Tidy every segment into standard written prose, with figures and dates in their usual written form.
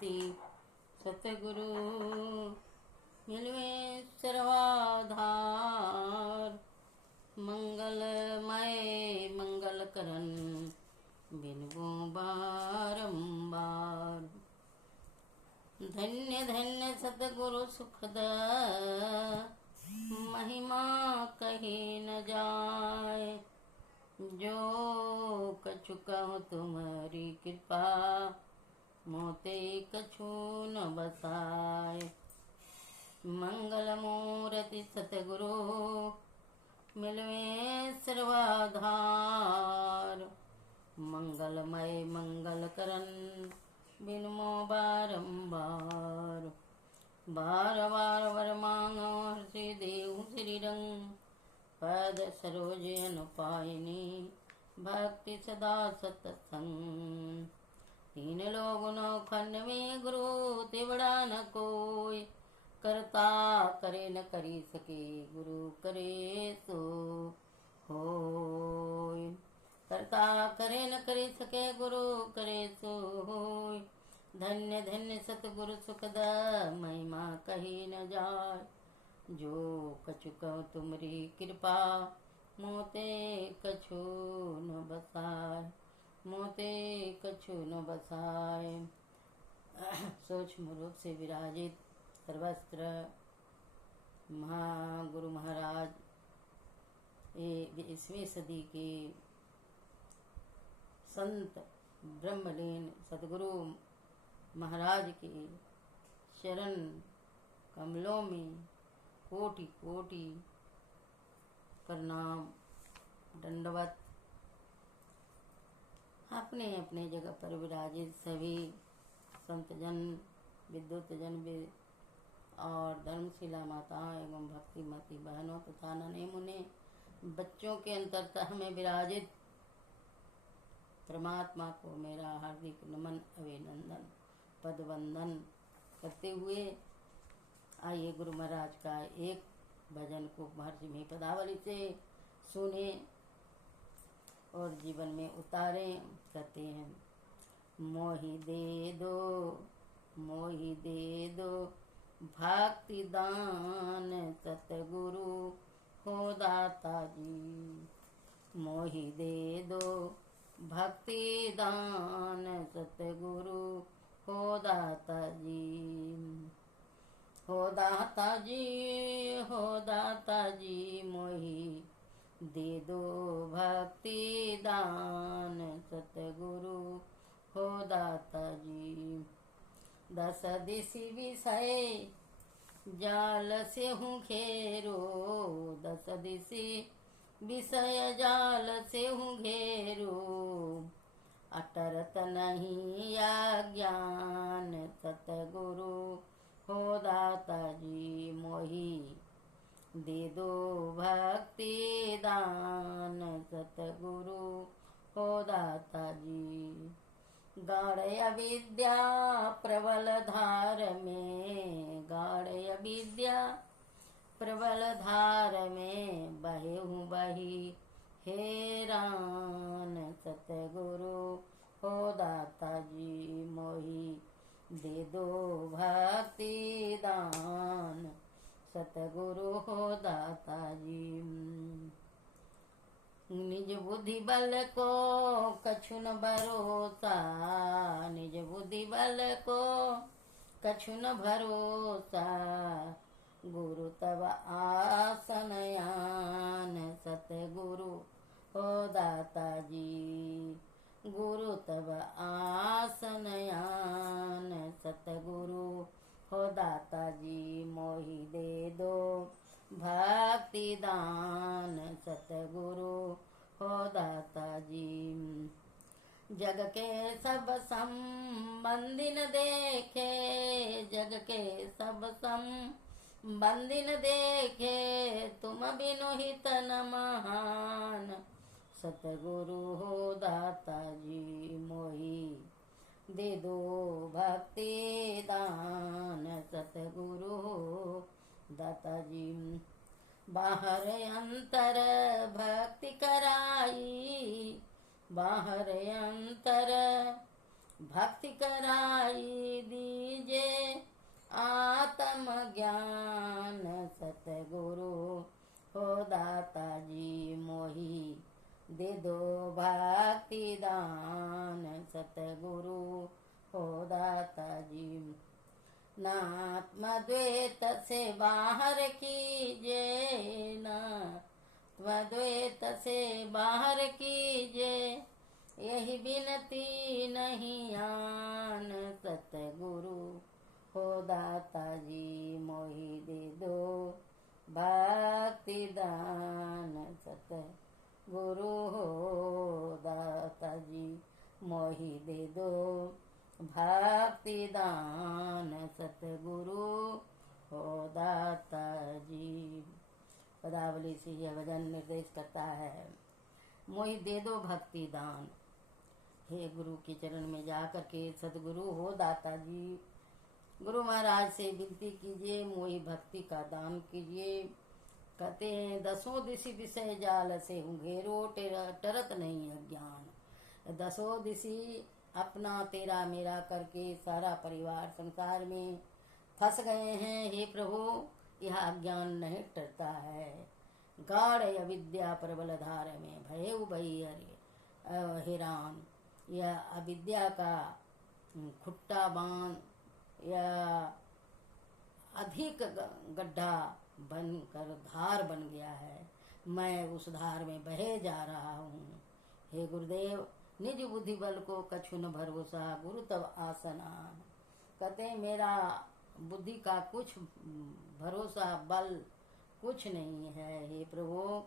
भक्ति सतगुरु मिलवे सर्वाधार। मंगलमय मंगल करन बिनबो बारंबार। धन्य धन्य सतगुरु सुखद महिमा कही न जाए। जो कछु कहूँ तुम्हारी कृपा मोते कछु न बसाए। मंगल मूर्ति सतगुरु मिलवे सर्वाधार। मंगलमय मंगल करन बिनमो बारंबार। बार बार वर मांगो हर्षि देहु श्री रंग। पद सरोज अनुपायनी भक्ति सदा सत्संग। तीन लोग नौ खंड में गुरु तिवड़ा न कोई। करता करे न करी सके गुरु करे सो होय। करता करे न करी सके गुरु करे सो होय। धन्य धन्य सतगुरु सुखद महिमा कही न जाय। जो कछु कहूँ तुमरी कृपा मोते कछु न बसाए। मोते कछु न बसाए। सूक्ष्म रूप से विराजित सर्वस्त्र महागुरु महाराज 20वीं सदी के संत ब्रह्मलीन सदगुरु महाराज के चरण कमलों में कोटि कोटि प्रणाम दंडवत। अपने अपने जगह पर विराजित सभी संतजन विद्युतजन और धर्मशिला माताओं एवं भक्तिमती बहनों तथा नन्हे मुन्ने बच्चों के अंतरतः में विराजित परमात्मा को मेरा हार्दिक नमन अभिनंदन पदवंदन करते हुए आइए गुरु महाराज का एक भजन को महर्षि में पदावली से सुने और जीवन में उतारें। कहते हैं मोहि दे दो भक्ति दान सतगुरु हो दाता जी। मोहि दे दो भक्ति दान सतगुरु हो दाता जी। हो दाता जी हो दाता जी मोहि दे दो भक्ति दान सतगुरु हो दाता जी। दस दिशि विषय जाल से हूँ घेरो। दस दिशि विषय जाल से हूँ घेरो। अटरत नहीं अज्ञान सतगुरु हो दाता जी। मोहि दे दो भक्ति दान सतगुरु हो दाता जी। गाढ़ अविद्या प्रबल धार में गाढ़ अविद्या प्रबल धार में बहे हूँ बही हैरान सतगुरु हो दाता जी। मोहि दे दो भक्ति दान सतगुरु हो दाता जी। निज बुद्धि बल को कछु न भरोसा। निज बुद्धि बल को कछु न भरोसा। गुरु तब आसनयान सतगुरु हो दाता जी। गुरु तब आसनयान सतगुरु हो दाता जी। मोहि दे दो भक्ति दान सतगुरु हो दाता जी। जग के सब संबंधी न देखे। जग के सब संबंधी न देखे। तुम बिनु हित न महान सतगुरु हो दाता जी। मोहि दे दो भक्ति दान सतगुरु हो दाता जी। बाहर अंतर भक्ति कराई। बाहर अंतर भक्ति कराई दीजे आत्म ज्ञान सतगुरु हो दाता जी मोही दे दो भक्ति दान सतगुरु हो दाता जी। नात्मद्वैत से बाहर कीजे नात्मद्वैत से बाहर कीजे यही विनती नहीं आन सतगुरु हो दाता जी मोहि दे दो भक्ति दान सतगुरु हो दाता जी मोहि दे दो भक्ति दान सतगुरु हो दाता जी। पदावली से यह भजन निर्देश करता है, मोहि दे दो भक्ति दान। हे गुरु के चरण में जाकर के सतगुरु हो दाता जी गुरु महाराज से विनती कीजिए, मोहि भक्ति का दान कीजिए। कहते हैं दसों दिशि विषय जाल से हूँ घेरो टरत नहीं अज्ञान। दसों दिशि अपना तेरा मेरा करके सारा परिवार संसार में फंस गए हैं। हे प्रभु यह अज्ञान नहीं टरता है। गाढ़ अविद्या प्रबल धार में भय भई हैरान। यह अविद्या का खुट्टा बांध या अधिक गड्ढा बनकर धार बन गया है। मैं उस धार में बहे जा रहा हूँ। हे गुरुदेव निज बुद्धि बल को कछु न भरोसा गुरु तब आसनान। कहते हैं मेरा बुद्धि का कुछ भरोसा बल कुछ नहीं है। हे प्रभु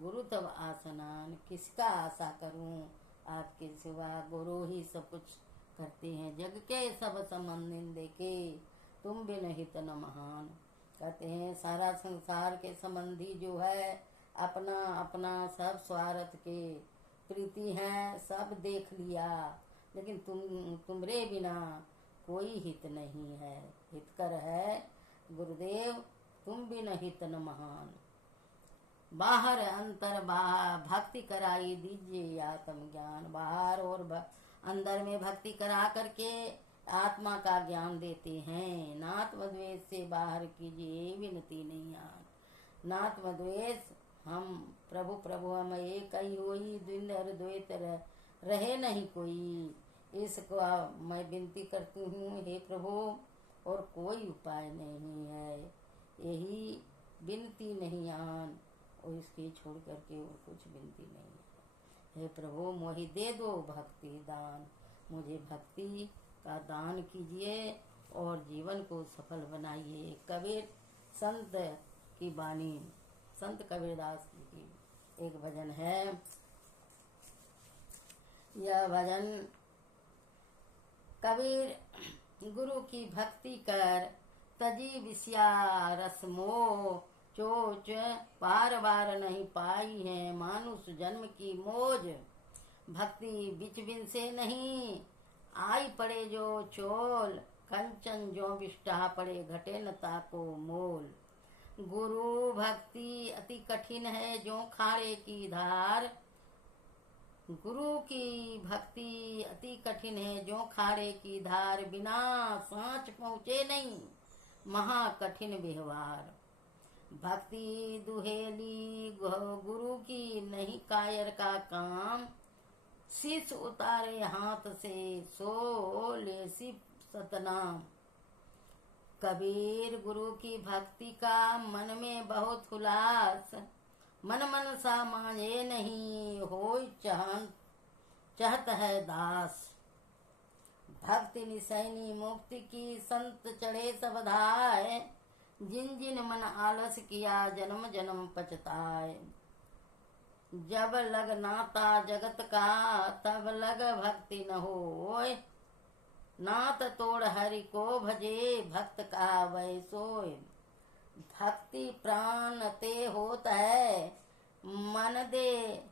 गुरु तब आसनान किसका आशा करूं आपके सिवा। गुरु ही सब कुछ करते हैं। जग के सब संबंध देखे तुम बिन हित न महान। कहते हैं सारा संसार के संबंधी जो है अपना अपना सब स्वार्थ के प्रीति है, सब देख लिया, लेकिन तुमरे बिना कोई हित नहीं है। हितकर है गुरुदेव तुम बिन हित न महान। बाहर अंतर भक्ति कराई दीजिए आत्म ज्ञान। बाहर और अंदर में भक्ति करा करके आत्मा का ज्ञान देते हैं। नात्मद्वेष से बाहर कीजिए विनती नहीं आन। नात्मद्वेष हम प्रभु प्रभु हम एक ही होई द्विंदर द्वैत रहे नहीं कोई। इसको मैं विनती करती हूँ हे प्रभु और कोई उपाय नहीं है। यही विनती नहीं आन और इसके छोड़ करके और कुछ विनती नहीं है। हे प्रभु मोहि दे दो भक्ति दान। मुझे भक्ति का दान कीजिए और जीवन को सफल बनाइए। कबीर संत की वाणी संत कबीरदास जी की एक भजन है। यह भजन कबीर गुरु की भक्ति कर तजी विषया रस मोह चोच बार बार नहीं पाई है मानुष जन्म की मौज। भक्ति बिच बिन से नहीं आई पड़े जो चोल कंचन जो विष्टा पड़े घटे न ताको मोल। गुरु भक्ति अति कठिन है जो खारे की धार। गुरु की भक्ति अति कठिन है जो खारे की धार। बिना सांच पहुँचे नहीं महा कठिन व्यवहार। भक्ति दुहेली गुरु की नहीं कायर का काम। शीश उतारे हाथ से सो ले सतनाम। कबीर गुरु की भक्ति का मन में बहुत उल्लास। मन मन सा मांझे नहीं होय चाहत है दास। भक्ति निसैनी मुक्ति की संत चढ़े सब धाय। जिन जिन मन आलस किया जन्म जन्म पछताए। जब लग नाता जगत का तब लग भक्ति न होय। नात तोड़ हरि को भजे भक्त का वै सोय। भक्ति प्राण ते होत है मन दे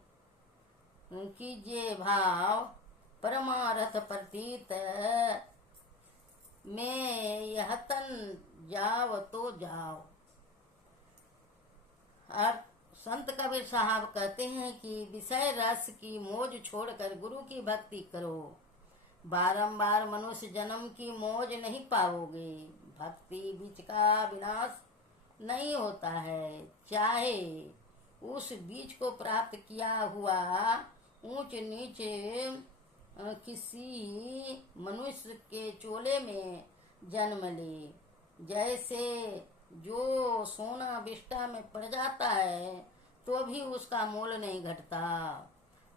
कीजिए भाव। परमारथ प्रतीत में यह तन जाओ तो जाओ। अब संत कबीर साहब कहते हैं कि विषय रस की मौज छोड़कर गुरु की भक्ति करो। बारंबार मनुष्य जन्म की मौज नहीं पाओगे। भक्ति बीज का विनाश नहीं होता है, चाहे उस बीज को प्राप्त किया हुआ ऊंच नीच किसी मनुष्य के चोले में जन्म ले। जैसे जो सोना विष्ठा में पड़ जाता है तो भी उसका मोल नहीं घटता,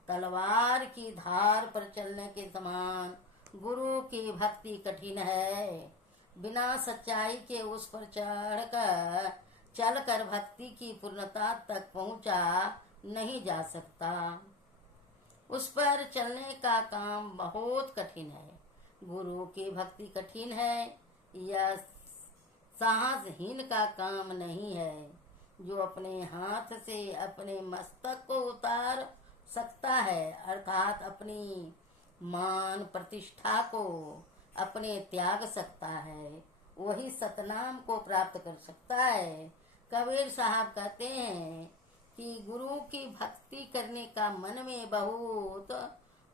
तलवार की धार पर चलने के समान गुरु की भक्ति कठिन है। बिना सच्चाई के उस पर चलकर भक्ति की पूर्णता तक पहुंचा नहीं जा सकता। उस पर चलने का काम बहुत कठिन है। गुरु की भक्ति कठिन है, यह साहसहीन का काम नहीं है। जो अपने हाथ से अपने मस्तक को उतार सकता है, अर्थात अपनी मान प्रतिष्ठा को अपने त्याग सकता है, वही सतनाम को प्राप्त कर सकता है। कबीर साहब कहते हैं कि गुरु की भक्ति करने का मन में बहुत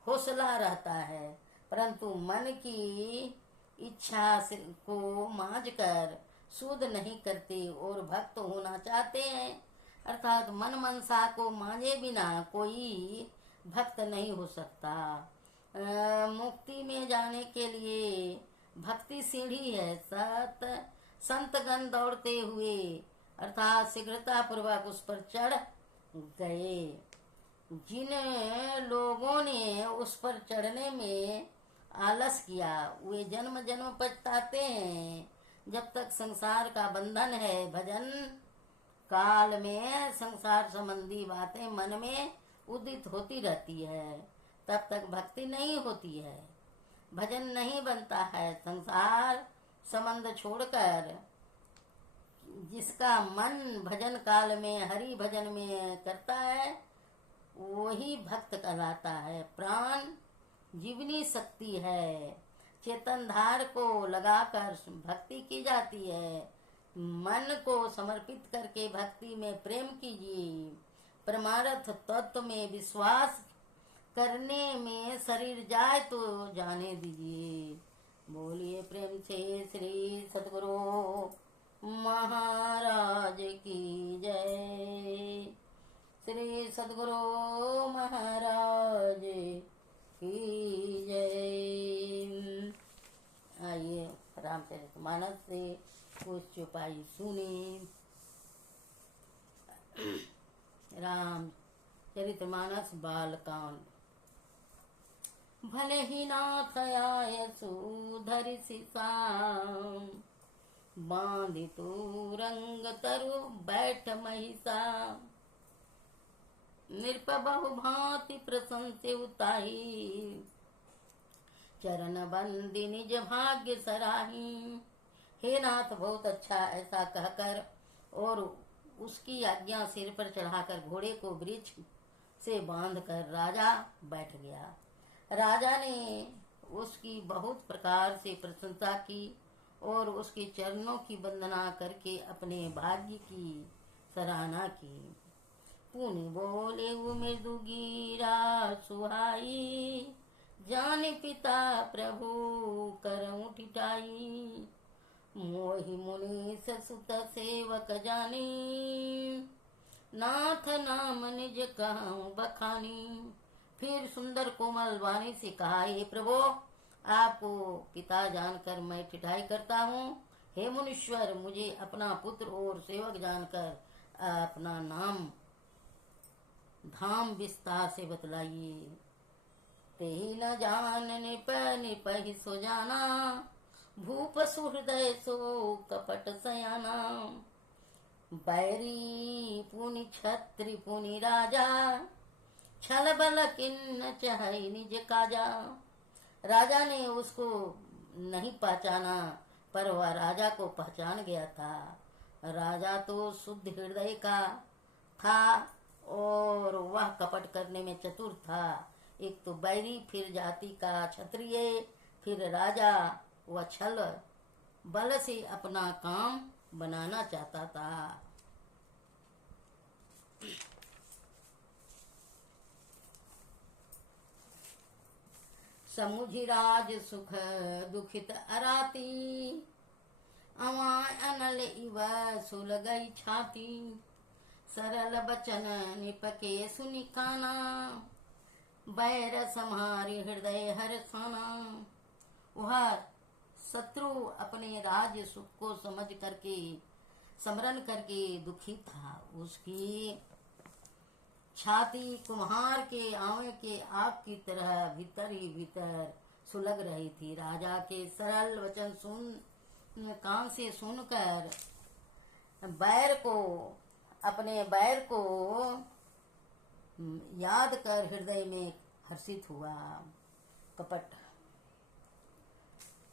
हौसला रहता है, परंतु मन की इच्छा को मांझकर शुद्ध नहीं करते और भक्त होना चाहते हैं, अर्थात मन मनसा को मांझे बिना कोई भक्त नहीं हो सकता। मुक्ति में जाने के लिए भक्ति सीढ़ी है। संतगण दौड़ते हुए अर्थात शीघ्रता पूर्वक उस पर चढ़ गए। जिन लोगों ने उस पर चढ़ने में आलस किया वे जन्म जन्म पछताते हैं। जब तक संसार का बंधन है, भजन काल में संसार संबंधी बातें मन में उदित होती रहती है, तब तक भक्ति नहीं होती है, भजन नहीं बनता है। संसार संबंध छोड़कर जिसका मन भजन काल में हरि भजन में करता है वही भक्त कहलाता है। प्राण जीवनी शक्ति है, चेतन धार को लगाकर भक्ति की जाती है। मन को समर्पित करके भक्ति में प्रेम कीजिए। परमार्थ तत्व में विश्वास करने में शरीर जाए तो जाने दीजिए। बोलिए प्रेम से श्री सद्गुरु महाराज की जय। श्री सद्गुरु महाराज की जय। आइए रामचरितमानस से कुछ चौपाई सुने। रामचरितमानस बालकांड। भले ही नाथ आय सुधरि सिसाम, बांधि तू रंग तरु बैठ महिषा। नृप बहु भांति प्रशंसे उताही, चरण बंदी निज भाग्य सराही। हे नाथ, बहुत अच्छा, ऐसा कहकर और उसकी आज्ञा सिर पर चढ़ाकर घोड़े को वृक्ष से बांधकर राजा बैठ गया। राजा ने उसकी बहुत प्रकार से प्रशंसा की और उसके चरणों की वंदना करके अपने भाग्य की सराहना की। पुनि बोले मृदु गीरा सुहाई, जान पिता प्रभु करऊं टिटाई। मोहि मुनीस सुत सेवक जानी, नाथ नाम निज कहूं बखानी। फिर सुंदर कोमल वाणी से कहा, हे प्रभु, आपको पिता जानकर मैं ठिठाई करता हूँ। हे मुनीश्वर, मुझे अपना पुत्र और सेवक जानकर अपना नाम धाम विस्तार से बतलाइए। तेहि न जान निपहि सो जाना, भूप सुहृदय सो कपट सयाना। बैरी पुनि छत्री पुनि राजा, छल बल किन्न चहई निज काजा। राजा ने उसको नहीं पहचाना, पर वह राजा को पहचान गया था। राजा तो शुद्ध हृदय का था और वह कपट करने में चतुर था। एक तो बैरी, फिर जाति का क्षत्रिय, फिर राजा। वह छल बल से अपना काम बनाना चाहता था। समुझि राज सुख दुखित अराती, अवा अनल इव सुल गई छाती, सरल बचन निपके सुनि काना, बैर सम्हारि हृदय हर खाना। वह शत्रु अपने राज सुख को समझ करके स्मरण करके दुखी था। उसकी छाती कुम्हार के आंवे के आग की तरह भीतर ही भीतर सुलग रही थी। राजा के सरल वचन कान से सुनकर अपने बैर को याद कर हृदय में हर्षित हुआ।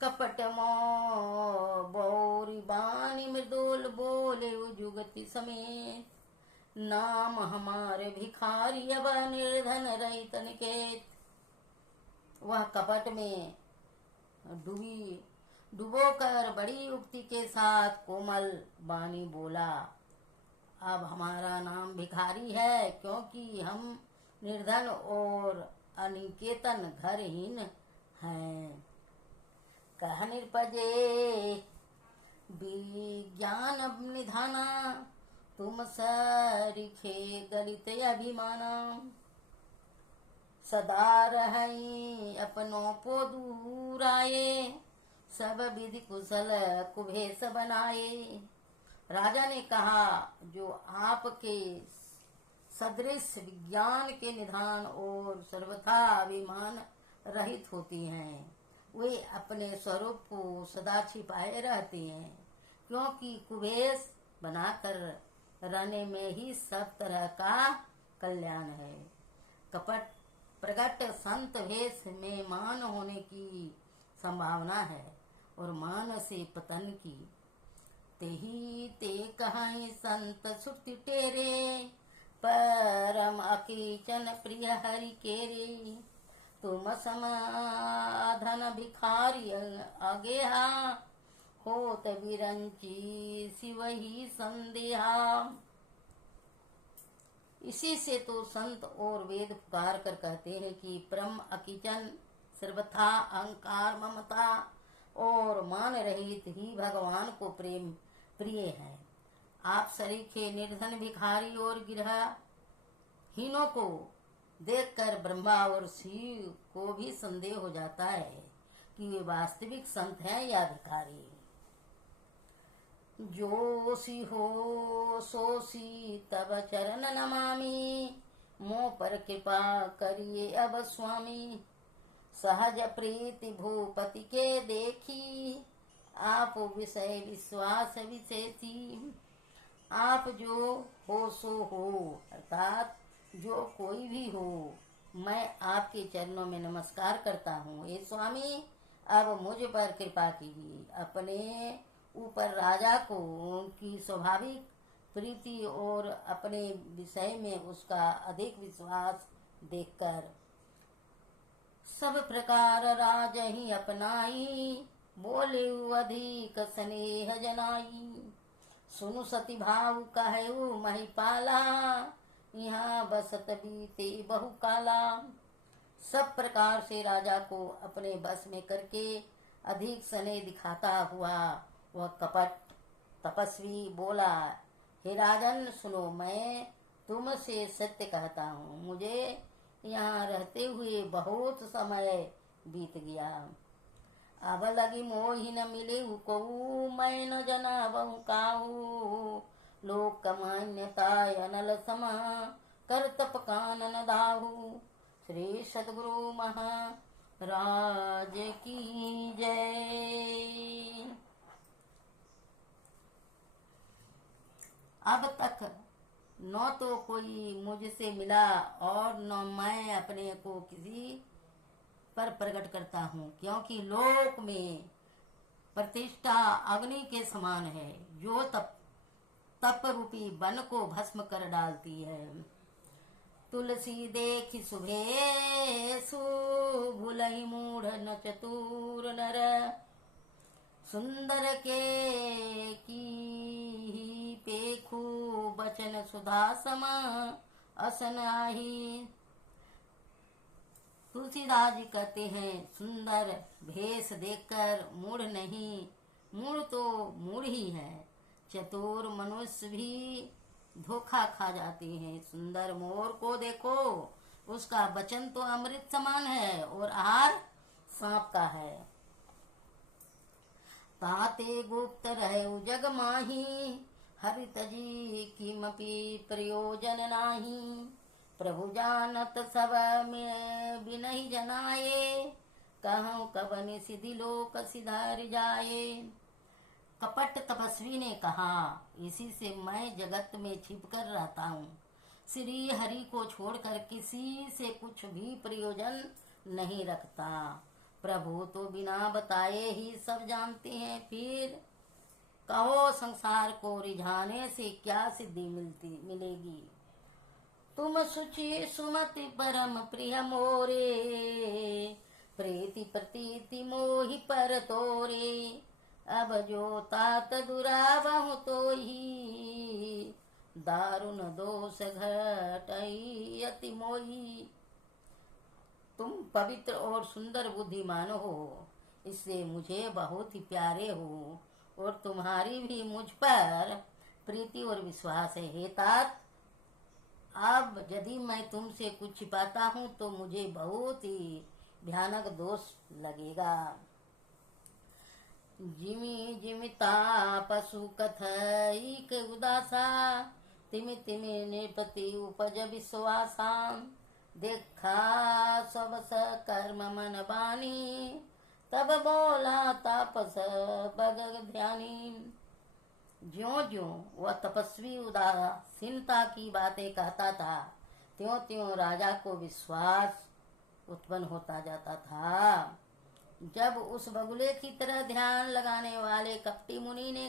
कपट मो बौरी बानी मृदुल बोले जुगति समेत, नाम हमारे भिखारी अब निर्धन रहित निकेत। वह कपट में डुबोकर बड़ी युक्ति के साथ कोमल बानी बोला, अब हमारा नाम भिखारी है, क्योंकि हम निर्धन और अनिकेतन घरहीन हैं। कह निरपजे विज्ञान निधाना, तुम सरिखे गलित अभिमाना। सदा रही अपनों को दूर आए, सब विधि कुशल कुभेश बनाए। राजा ने कहा, जो आपके सदृश विज्ञान के निधान और सर्वथा अभिमान रहित होती हैं, वे अपने स्वरूप को सदा छिपाए रहते हैं, क्योंकि कुभेश बनाकर रहने में ही सब तरह का कल्याण है। कपट प्रगट संत भेष में मान होने की संभावना है और मान से पतन की। तेही ते कहाई संत सुरति टेरे, परम अकीचन प्रिय हरि केरे। तुम समाधन भिखारी आगेहा, होत बिरंची शिवही संदेहा। इसी से तो संत और वेद पुकार कर कहते हैं कि परम अकिचन सर्वथा अहंकार ममता और मान रहित ही भगवान को प्रेम प्रिय है। आप सरीखे निर्धन भिखारी और गिरहहीनों को देखकर ब्रह्मा और शिव को भी संदेह हो जाता है कि वे वास्तविक संत हैं या भिखारी। जोशी हो सोशी तब चरण नमामि, मोह पर कृपा करिए अब स्वामी। सहज प्रीति भूपति के देखी, आप विषय विश्वास विशेषी। आप जो हो सो हो, अर्थात जो कोई भी हो, मैं आपके चरणों में नमस्कार करता हूँ। हे स्वामी, अब मुझ पर कृपा कीजिए। अपने ऊपर राजा को उनकी स्वाभाविक प्रीति और अपने विषय में उसका अधिक विश्वास देखकर सब प्रकार राज ही अपनाई, बोले अधिक स्नेह जनाई। सुनु सती भाव कहु महिपाला, यहाँ बसत बीते बहु काला। सब प्रकार से राजा को अपने बस में करके अधिक स्नेह दिखाता हुआ वह कपट तपस्वी बोला, हे राजन सुनो, मैं तुमसे सत्य कहता हूँ, मुझे यहाँ रहते हुए बहुत समय बीत गया। अब लगी मोहि न मिले को, मैं न जना बहु काहू। लोक कमान्यता अनल समा, कर तप कानन दाहू। श्री सद्गुरु महाराज की जय। अब तक न तो कोई मुझसे मिला और न मैं अपने को किसी पर प्रकट करता हूँ, क्योंकि लोक में प्रतिष्ठा अग्नि के समान है, जो तप रूपी वन को भस्म कर डालती है। तुलसी देखी सुभेसु, भूलहि मूढ़ न चतुर नर। सुंदर के की पेखु, बचन सुधा सम असन आही। तुलसीदास जी कहते हैं, सुंदर भेष देखकर मूढ़ नहीं, मूढ़ तो मूढ़ ही है। चतुर मनुष्य भी धोखा खा जाते हैं। सुंदर मोर को देखो, उसका वचन तो अमृत समान है और आहार सांप का है। ताते गुप्त रहे जग माही, हरित जी किमपि प्रयोजन नाही। प्रभु जानत सब में बिनहि जनाए, कहूँ कवन सिद्धि लोक सिधार जाए। कपट तपस्वी ने कहा, इसी से मैं जगत में छिपकर रहता हूँ। श्री हरि को छोड़कर किसी से कुछ भी प्रयोजन नहीं रखता। प्रभु तो बिना बताए ही सब जानते हैं, फिर कहो संसार को रिझाने से क्या सिद्धि मिलेगी। तुम सुचि सुमति परम प्रिय मोरे, प्रीति प्रतीति मोहि पर तोरे। अब जो तात दुरावहु तो ही, दारुण दोष घटई अति मोही। तुम पवित्र और सुंदर बुद्धिमान हो, इससे मुझे बहुत ही प्यारे हो, और तुम्हारी भी मुझ पर प्रीति और विश्वास है। हे तात, अब यदि मैं तुमसे कुछ छिपाता हूँ तो मुझे बहुत ही भयानक दोष लगेगा। जिमि जिमि तापसु कथई के उदासा, तिमि तिमि नृपति उपज विश्वासा। देखा सबस कर्म मन बानी, तब बोला तापस बग ध्यानी। ज्यों ज्यों वह तपस्वी उदासीनता की बातें कहता था, त्यों त्यों राजा को विश्वास उत्पन्न होता जाता था। जब उस बगुले की तरह ध्यान लगाने वाले कपटी मुनि ने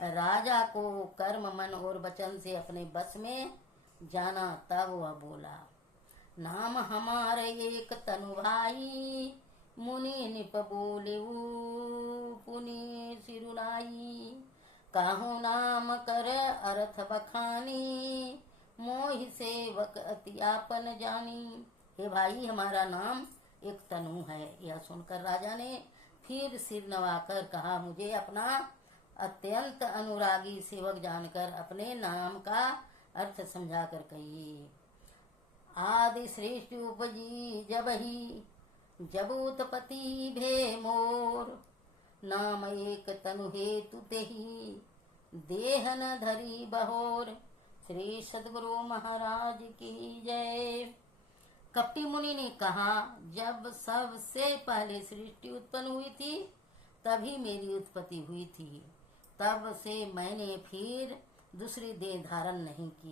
राजा को कर्म मन और वचन से अपने बस में जाना, तब वह बोला, नाम हमारे एक तनु भाई, मुनि निप बोले पुनि सिरुनाई। काहू नाम कर अर्थ बखानी, मोहि सेवक अति आपन जानी। हे भाई, हमारा नाम एक तनु है। यह सुनकर राजा ने फिर सिर नवाकर कहा, मुझे अपना अत्यंत अनुरागी सेवक जानकर अपने नाम का अर्थ समझाकर कहिए। आदि श्रेष्ठ उपजी जबहि, जब उत्पत्ति भे मोर। नाम एक तनु हेतु तेहि, देह न धरी बहोर। श्री सद्गुरु महाराज की जय। कपटी मुनि ने कहा, जब सबसे पहले सृष्टि उत्पन्न हुई थी तभी मेरी उत्पत्ति हुई थी, तब से मैंने फिर दूसरी देह धारण नहीं की।